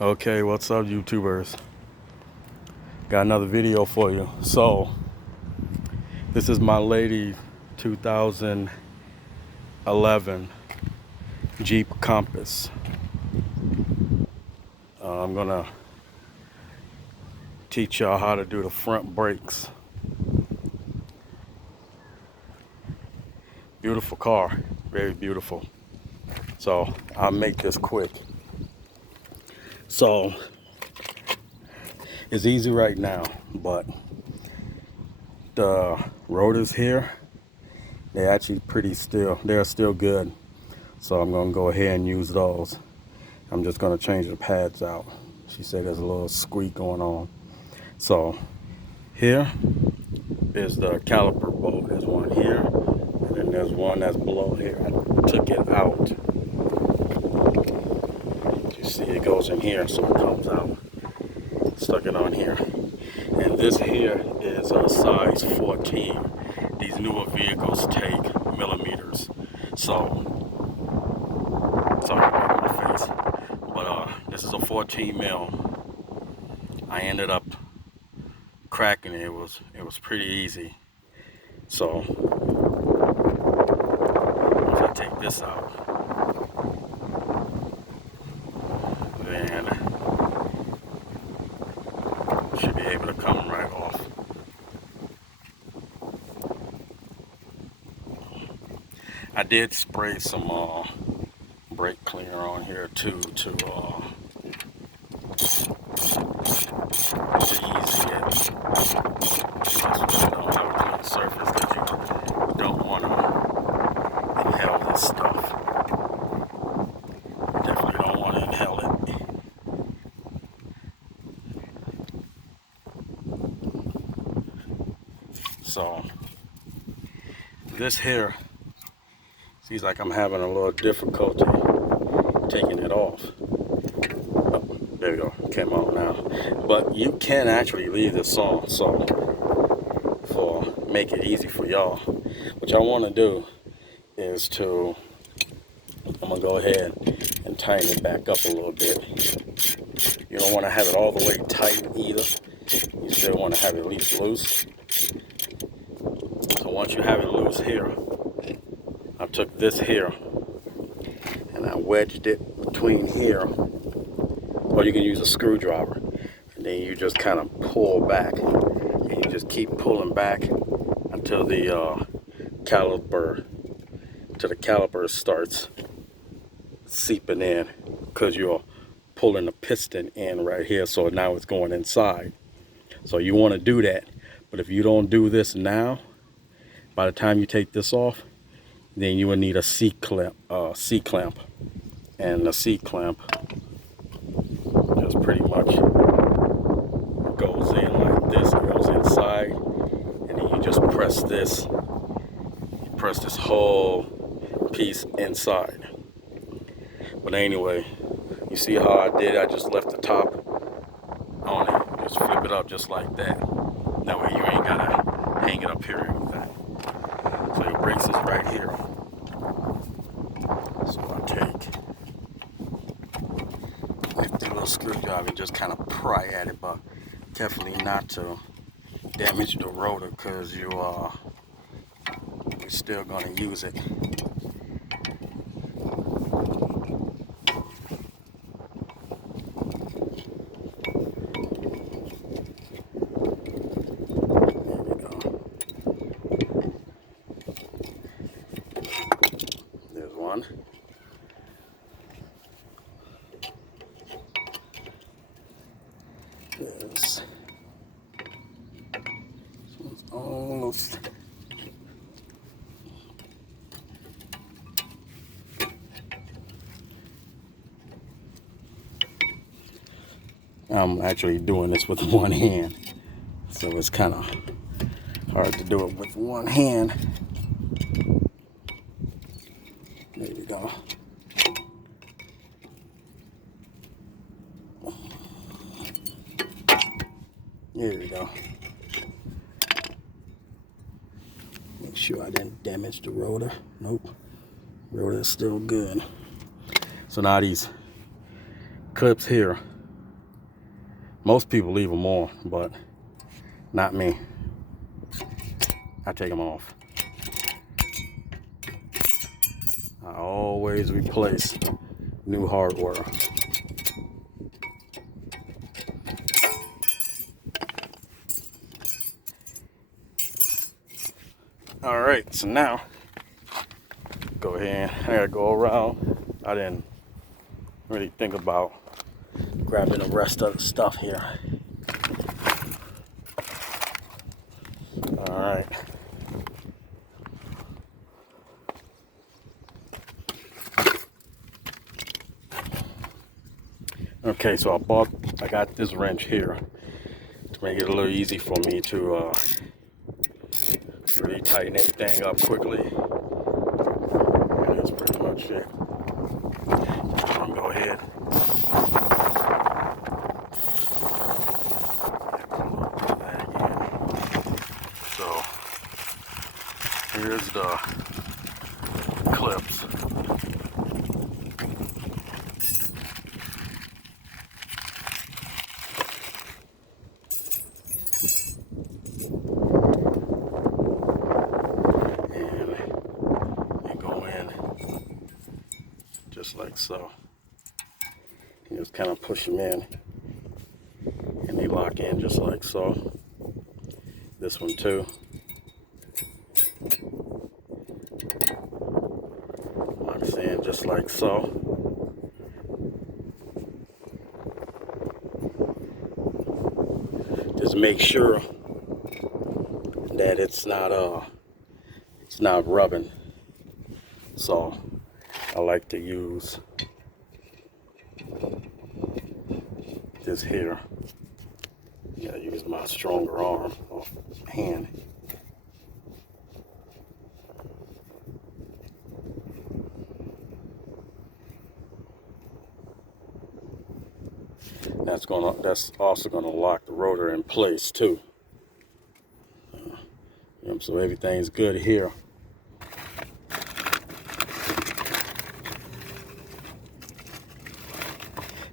Okay, what's up, YouTubers? Got another video for you. So, this is my lady 2011 Jeep Compass. I'm gonna teach y'all how to do the front brakes. Beautiful car, very beautiful. So, I'll make this quick. So, it's easy right now, but the rotors here, they're actually they're still good. So I'm gonna go ahead and use those. I'm just gonna change the pads out. She said there's a little squeak going on. So here is the caliper bolt. There's one here, and then there's one that's below here. I took it out. You see it goes in here, so it comes out. Stuck it on here. And this here is a size 14. These newer vehicles take millimeters. So, sorry about my face. But this is a 14 mil. I ended up cracking it. It was pretty easy. So once I take this out, then should be able to come right off. I did spray some brake cleaner on here too to ease it. Just so you don't have a clean surface, because you don't want to inhale this stuff. Definitely don't want to inhale it. So this here seems like I'm having a little difficulty taking it off. Oh, there we go, came out now. But you can actually leave this on, so make it easy for y'all. What y'all want to do is I'm gonna go ahead and tighten it back up a little bit. You don't want to have it all the way tight either. You still want to have it at least loose. So once you have it loose here, I took this here and I wedged it between here, or you can use a screwdriver, and then you just kind of pull back, and you just keep pulling back until the caliper starts seeping in, because you're pulling the piston in right here, so now it's going inside. So you want to do that, but if you don't do this now, by the time you take this off, then you will need a C-clamp, and the C-clamp just pretty much goes in like this. It goes inside, and then you just press this. You press this whole piece inside. But anyway, you see how I did? I just left the top on it. Just flip it up just like that. That way you ain't gotta hang it up here with that. So your brakes is right here. So I take the little screwdriver and just kind of pry at it, but carefully not to damage the rotor, because you're still gonna use it. One. This one's almost. I'm actually doing this with one hand, so it's kind of hard to do it with one hand. There we go. There we go. Make sure I didn't damage the rotor. Nope. Rotor is still good. So now these clips here, Most people leave them on, but not me. I take them off. I always replace new hardware. All right, so now go ahead. I gotta go around. I didn't really think about grabbing the rest of the stuff here. All right. Okay, so I got this wrench here to make it a little easy for me to really tighten everything up quickly. And that's pretty much it. I'm gonna go ahead. So here's the clips. And go in just like so. You just kind of push them in and they lock in just like so. This one too. Locks in just like so. Just make sure that it's not rubbing. So I like to use this here. Yeah, use my stronger arm or hand. That's also gonna lock the rotor in place too. So everything's good here.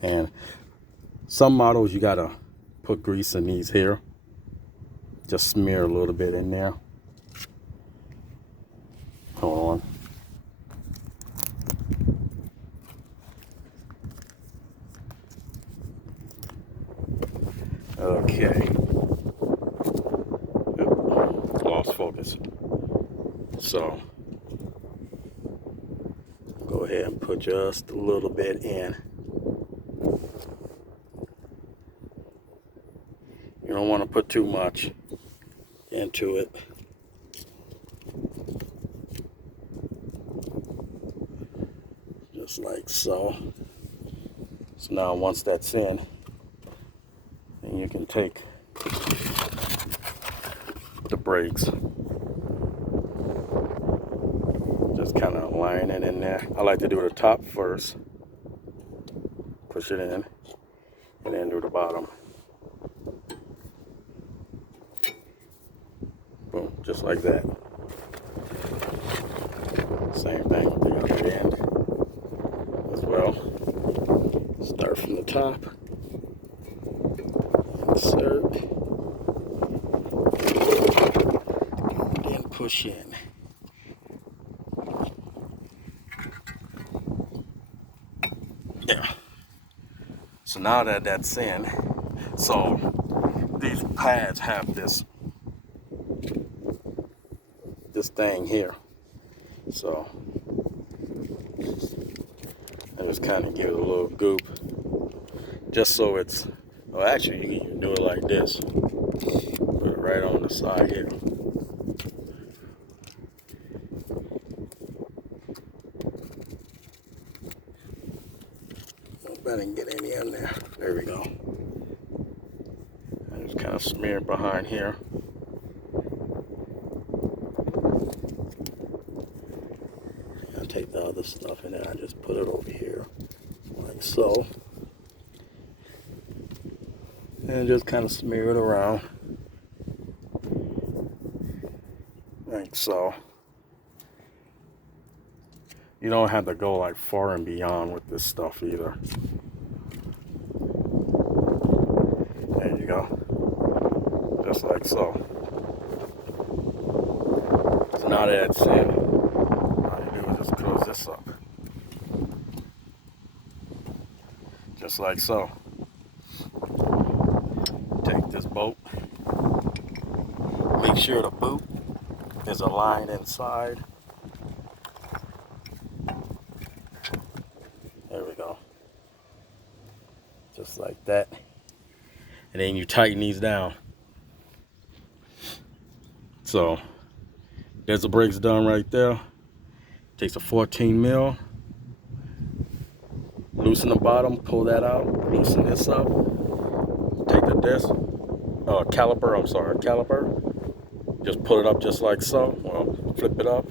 And some models you gotta put grease in these here. Just smear a little bit in there. Hold on. Okay. Oop, lost focus. So go ahead and put just a little bit in. You don't want to put too much into it. Just like so. So now once that's in, then you can take the brakes. Just kind of line it in there. I like to do the top first. Push it in, and then do the bottom. Boom, just like that. Same thing with the other end as well. Start from the top. Insert. And then push in. There. So now that that's in, so these pads have this thing here. So I just kind of give it a little goop, just so it's. Well, actually, you can do it like this. Put it right on the side here. Hope I didn't get any in there. There we go. I just kind of smear it behind here. I take the other stuff and then I just put it over here, like so. And just kind of smear it around, like so. You don't have to go like far and beyond with this stuff either. go. Just like so. So now that it's in, all you do is just close this up. Just like so. Take this bolt. Make sure the boot is aligned inside. There we go. Just like that. And then you tighten these down. So there's the brakes done right there. Takes a 14 mil. Loosen the bottom, pull that out, loosen this up. Take the disc, caliper. Just put it up just like so. Well, flip it up.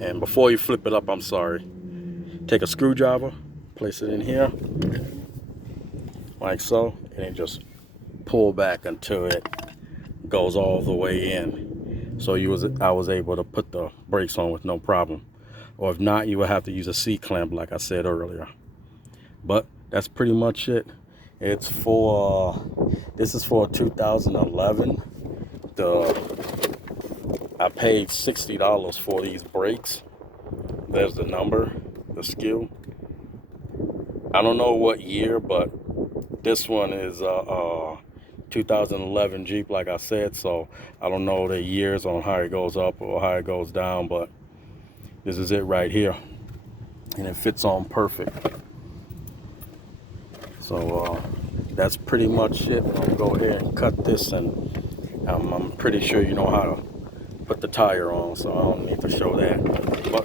And before you flip it up, take a screwdriver, place it in here, like so, and then just pull back until it goes all the way in. So I was able to put the brakes on with no problem. Or if not, you would have to use a C-clamp like I said earlier. But that's pretty much it. It's this is for 2011. I paid $60 for these brakes. There's the number, the SKU. I don't know what year, but this one is 2011 Jeep, like I said. So I don't know the years on how it goes up or how it goes down, but this is it right here, and it fits on perfect. So that's pretty much it. I'll go ahead and cut this, and I'm pretty sure you know how to put the tire on, so I don't need to show that. But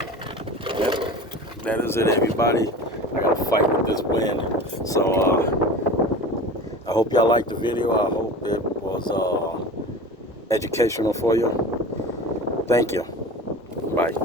that is it, everybody. I gotta fight with this wind. So I hope y'all liked the video. I hope it was educational for you. Thank you. Bye.